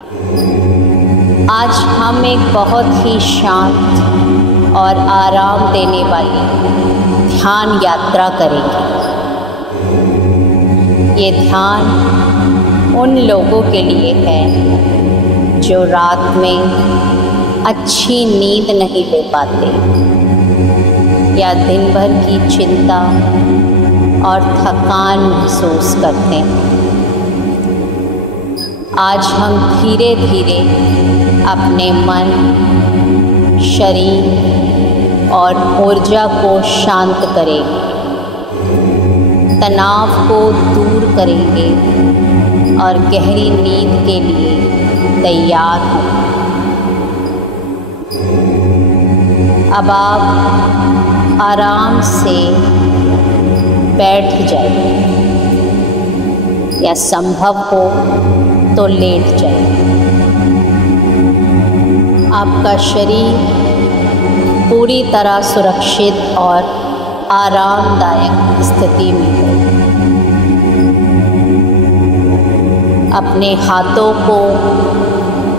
आज हम एक बहुत ही शांत और आराम देने वाली ध्यान यात्रा करेंगे। ये ध्यान उन लोगों के लिए है जो रात में अच्छी नींद नहीं ले पाते या दिन भर की चिंता और थकान महसूस करते हैं। आज हम धीरे धीरे अपने मन, शरीर और ऊर्जा को शांत करेंगे, तनाव को दूर करेंगे और गहरी नींद के लिए तैयार हों। अब आप आराम से बैठ जाइए या संभव हो तो लेट जाइए। आपका शरीर पूरी तरह सुरक्षित और आरामदायक स्थिति में हो। अपने हाथों को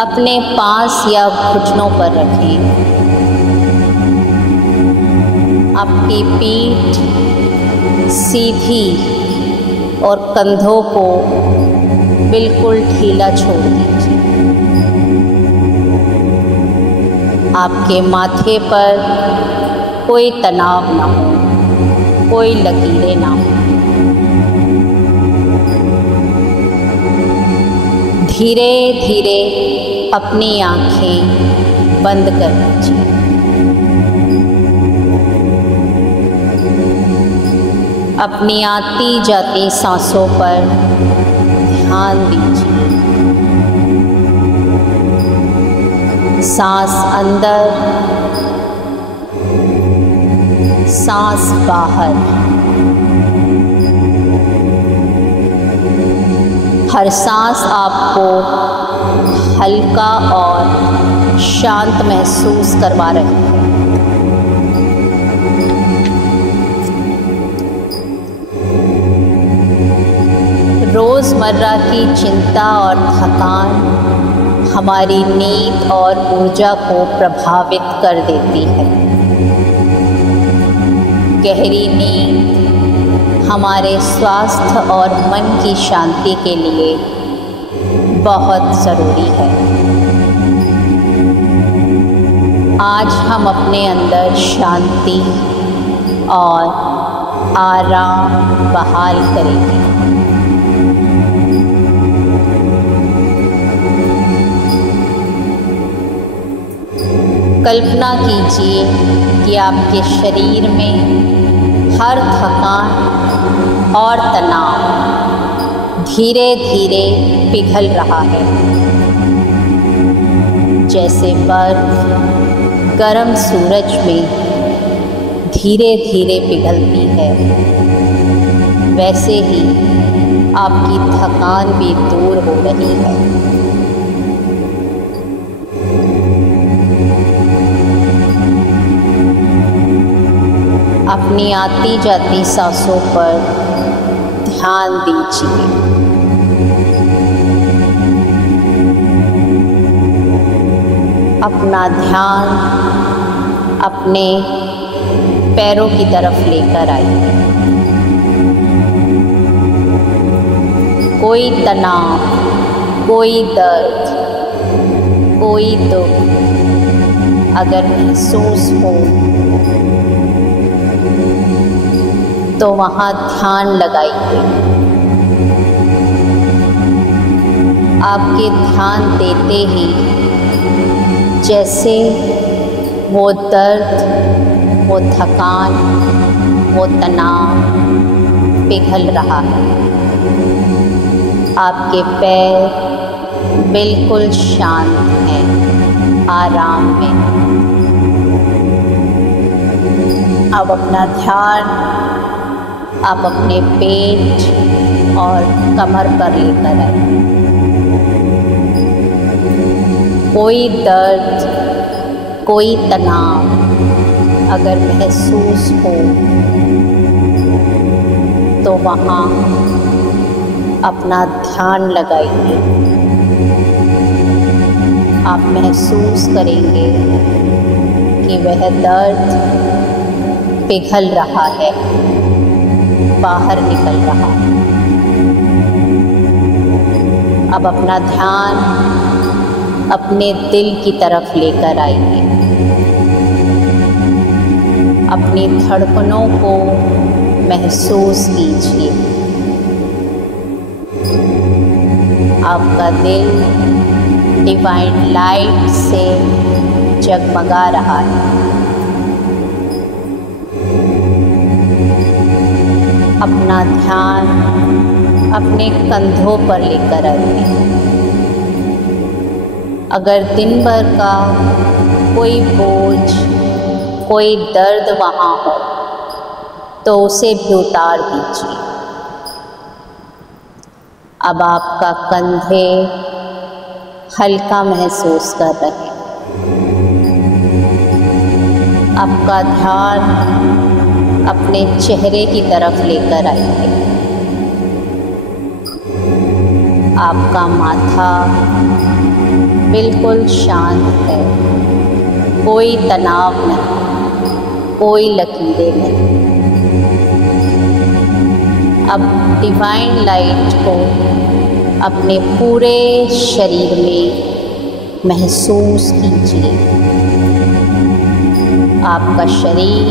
अपने पास या घुटनों पर रखें। आपकी पीठ सीधी और कंधों को बिल्कुल ढीला छोड़ दीजिए। आपके माथे पर कोई तनाव ना हो, कोई लकीरें ना हो। धीरे धीरे अपनी आँखें बंद कर दीजिए। अपनी आती जाती सांसों पर ध्यान दीजिए। सांस अंदर, सांस बाहर। हर सांस आपको हल्का और शांत महसूस करवा रही है। रोज़मर्रा की चिंता और थकान हमारी नींद और ऊर्जा को प्रभावित कर देती है। गहरी नींद हमारे स्वास्थ्य और मन की शांति के लिए बहुत ज़रूरी है। आज हम अपने अंदर शांति और आराम बहाल करेंगे। कल्पना कीजिए कि आपके शरीर में हर थकान और तनाव धीरे धीरे पिघल रहा है, जैसे बर्फ गर्म सूरज में धीरे धीरे पिघलती है। वैसे ही आपकी थकान भी दूर हो रही है। अपनी आती जाती सांसों पर ध्यान दीजिए। अपना ध्यान अपने पैरों की तरफ लेकर आइए। कोई तनाव, कोई दर्द, कोई दुख अगर महसूस हो तो वहाँ ध्यान लगाइए। आपके ध्यान देते ही जैसे वो दर्द, वो थकान, वो तनाव पिघल रहा है। आपके पैर बिल्कुल शांत हैं, आराम में। अब अपना ध्यान आप अपने पेट और कमर पर लेकर आए। कोई दर्द, कोई तनाव अगर महसूस हो तो वहाँ अपना ध्यान लगाइए। आप महसूस करेंगे कि वह दर्द पिघल रहा है, बाहर निकल रहा है। अब अपना ध्यान अपने दिल की तरफ लेकर आइए। अपनी धड़कनों को महसूस कीजिए। आपका दिल डिवाइन लाइट से जगमगा रहा है। अपना ध्यान अपने कंधों पर लेकर आइए। अगर दिन भर का कोई बोझ, कोई दर्द वहाँ हो तो उसे भी उतार दीजिए। अब आपका कंधे हल्का महसूस कर रहे हैं। आपका ध्यान अपने चेहरे की तरफ लेकर आइए। आपका माथा बिल्कुल शांत है, कोई तनाव नहीं, कोई लकीरें नहीं। अब डिवाइन लाइट को अपने पूरे शरीर में महसूस कीजिए। आपका शरीर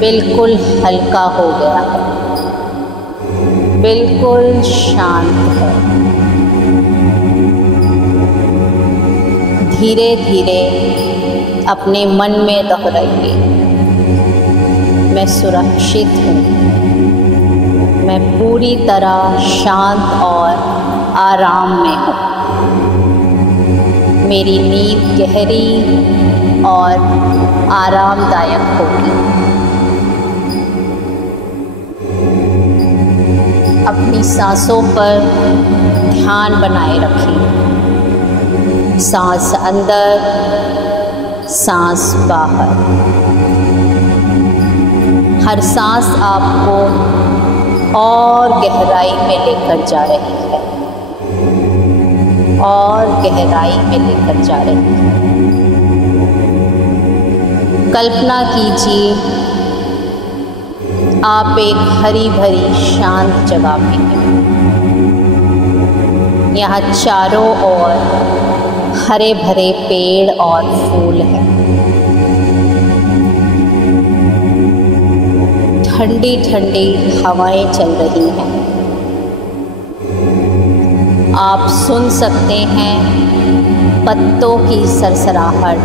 बिल्कुल हल्का हो गया है, बिल्कुल शांत है। धीरे धीरे अपने मन में दोहराइए, मैं सुरक्षित हूँ, मैं पूरी तरह शांत और आराम में हूँ। मेरी नींद गहरी और आरामदायक होगी। अपनी सांसों पर ध्यान बनाए रखें। सांस अंदर, सांस बाहर। हर सांस आपको और गहराई में लेकर जा रही है, और गहराई में लेकर जा रही है। कल्पना कीजिए आप एक हरी भरी शांत जगह में हैं। यहाँ चारों ओर हरे भरे पेड़ और फूल हैं। ठंडी ठंडी हवाएं चल रही हैं। आप सुन सकते हैं पत्तों की सरसराहट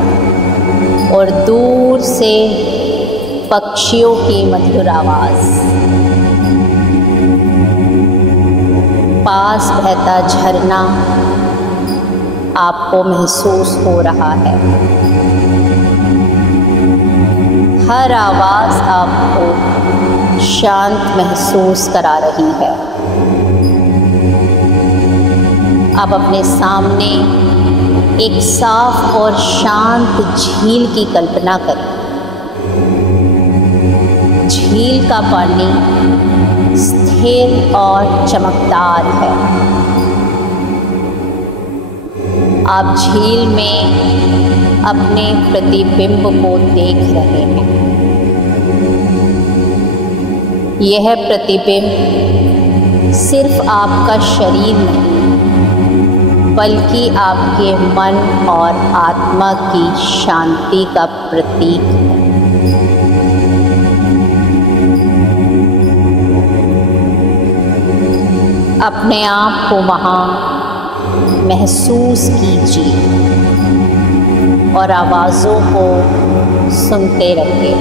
और दूर से पक्षियों की मधुर आवाज़। पास बहता झरना आपको महसूस हो रहा है। हर आवाज़ आपको शांत महसूस करा रही है। आप अपने सामने एक साफ और शांत झील की कल्पना करें। झील का पानी स्थिर और चमकदार है। आप झील में अपने प्रतिबिंब को देख रहे हैं। यह प्रतिबिंब सिर्फ आपका शरीर नहीं, बल्कि आपके मन और आत्मा की शांति का प्रतीक है। अपने आप को वहाँ महसूस कीजिए और आवाज़ों को सुनते रहिए।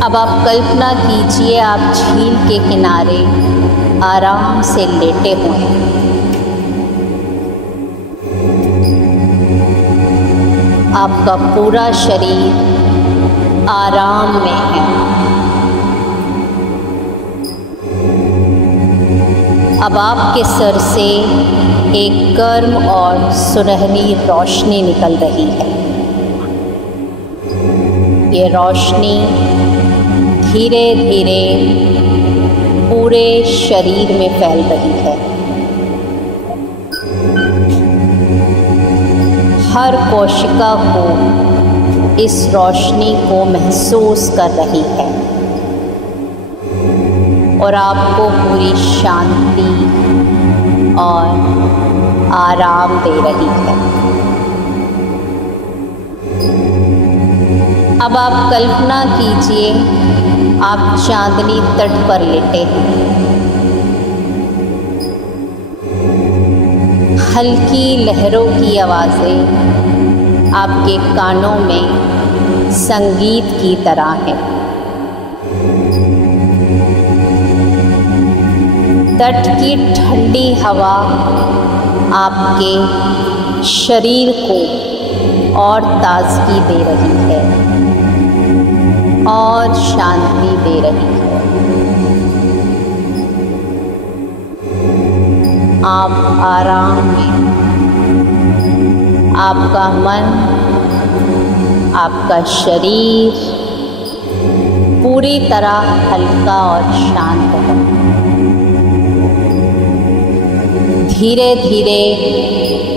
अब आप कल्पना कीजिए आप झील के किनारे आराम से लेटे हुए हैं। आपका पूरा शरीर आराम में है। अब आपके सर से एक गर्म और सुनहरी रोशनी निकल रही है। ये रोशनी धीरे धीरे पूरे शरीर में फैल रही है। हर कोशिका को इस रोशनी को महसूस कर रही है और आपको पूरी शांति और आराम दे रही है। अब आप कल्पना कीजिए आप चांदनी तट पर लेटे हैं। हल्की लहरों की आवाज़ें आपके कानों में संगीत की तरह है। तट की ठंडी हवा आपके शरीर को और ताजगी दे रही है और शांति दे रही है। आप आराम में, आपका मन, आपका शरीर पूरी तरह हल्का और शांत है। धीरे धीरे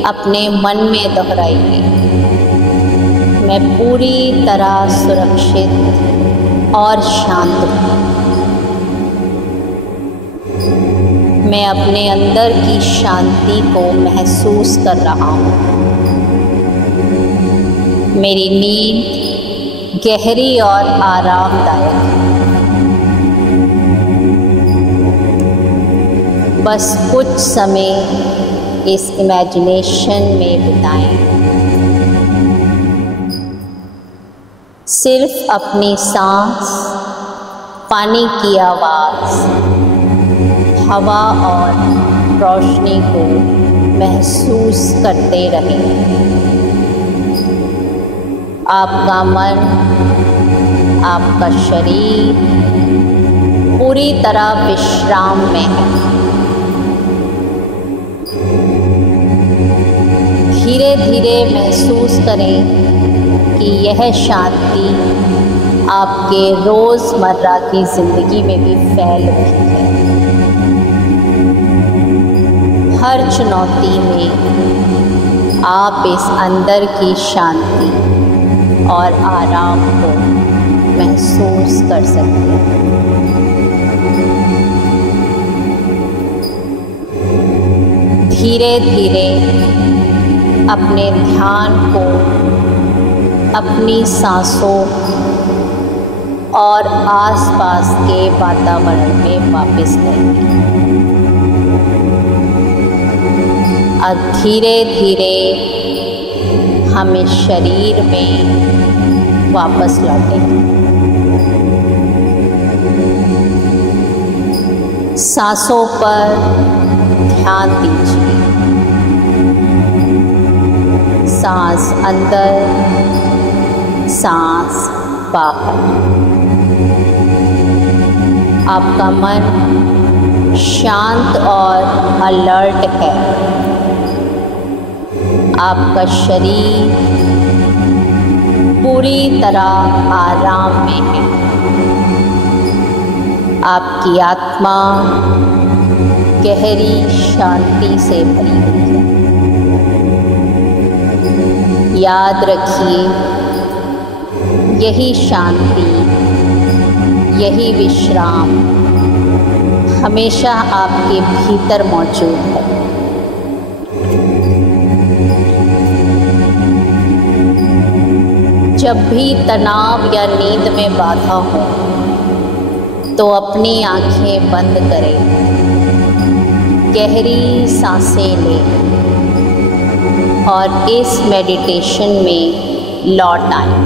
अपने मन में दोहराइए, मैं पूरी तरह सुरक्षित और शांत हूँ। मैं अपने अंदर की शांति को महसूस कर रहा हूँ। मेरी नींद गहरी और आरामदायक है। बस कुछ समय इस इमेजिनेशन में बिताएं। सिर्फ अपनी सांस, पानी की आवाज़, हवा और रोशनी को महसूस करते रहें। आपका मन, आपका शरीर पूरी तरह विश्राम में है। धीरे धीरे महसूस करें कि यह शांति आपके रोज़मर्रा की ज़िंदगी में भी फैल रही है। हर चुनौती में आप इस अंदर की शांति और आराम को महसूस कर सकते हैं। धीरे धीरे अपने ध्यान को अपनी सांसों और आसपास के वातावरण में वापस लाइए। अब धीरे धीरे हम इस शरीर में वापस लौटेंगे। सांसों पर ध्यान दीजिए। सांस अंदर, सांस बाहर। आपका मन शांत और अलर्ट है। आपका शरीर पूरी तरह आराम में है। आपकी आत्मा गहरी शांति से भरी हुई है। याद रखिए, यही शांति, यही विश्राम हमेशा आपके भीतर मौजूद है। जब भी तनाव या नींद में बाधा हो तो अपनी आंखें बंद करें, गहरी सांसें लें और इस मेडिटेशन में लौट आएं।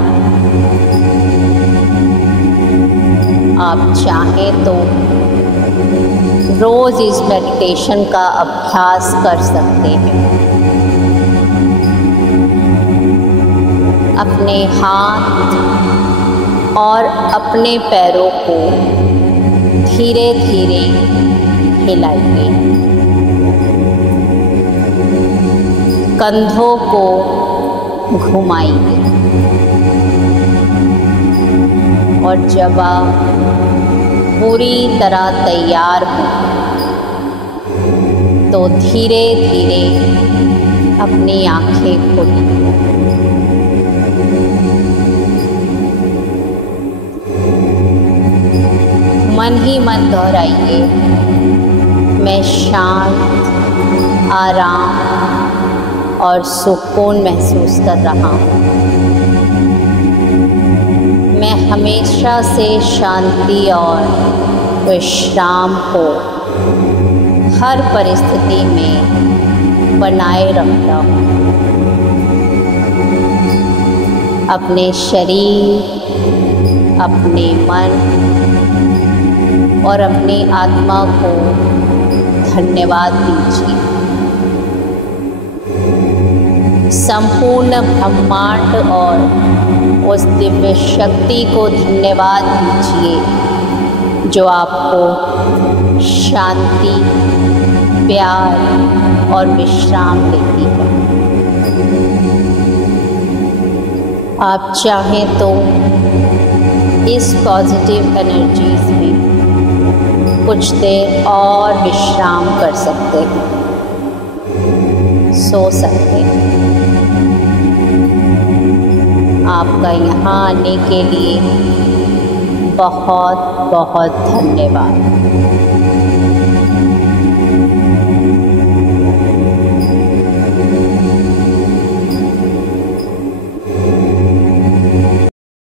आप चाहें तो रोज़ इस मेडिटेशन का अभ्यास कर सकते हैं। अपने हाथ और अपने पैरों को धीरे धीरे हिलाइए। कंधों को घुमाइए और जब आप पूरी तरह तैयार हो तो धीरे धीरे अपनी आंखें खोली। मन ही मन दोहराइए, मैं शांत, आराम और सुकून महसूस कर रहा हूँ। मैं हमेशा से शांति और विश्राम को हर परिस्थिति में बनाए रखता हूँ। अपने शरीर, अपने मन और अपनी आत्मा को धन्यवाद दीजिए। संपूर्ण ब्रह्मांड और उस दिव्य शक्ति को धन्यवाद दीजिए जो आपको शांति, प्यार और विश्राम देती है। आप चाहें तो इस पॉजिटिव एनर्जीज में कुछ देर और विश्राम कर सकते हैं, सो सकते हैं। आपका यहाँ आने के लिए बहुत बहुत धन्यवाद।